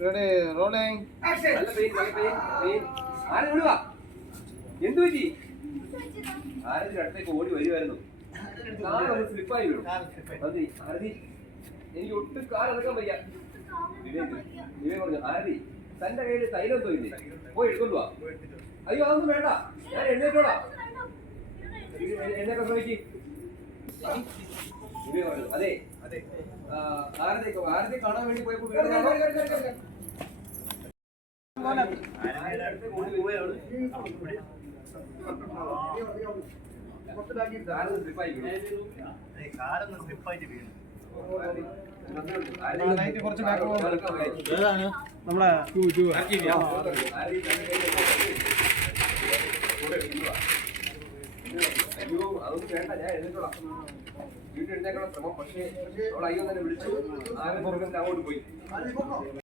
Ready, rolling. എന്ത് പറ്റി? ആരതി അടുത്തേക്ക് ഓടി വരുമായിരുന്നു. കാലൊന്ന് സ്ലിപ്പായി വീണു. ആരതി എനിക്ക് ഒട്ടും കാലിറക്കാൻ വയ്യ. വിവേക് പറഞ്ഞു, ആരതി തന്റെ കയ്യിൽ തൈലം തോന്നില്ലേ, പോയി എടുക്കൊണ്ടു വാ. അയ്യോ അതൊന്നും വേണ്ട, ഞാൻ എഴുന്നേറ്റോളാം. എഴുന്നേക്കാൻ ശ്രമിക്കും. വിവേക് പറഞ്ഞു, അതെ അതെ ആരതി കാണാൻ വേണ്ടി പോയപ്പോ നമ്മുടെ അയ്യോ അതൊന്നും വേണ്ട, ഞാൻ എഴുന്നേറ്റോളാം. വീട്ടിൽ എഴുന്നേക്കാനുള്ള ശ്രമം, പക്ഷേ അവൾ അയ്യോ തന്നെ വിളിച്ചു. ആരും അങ്ങോട്ട് പോയി.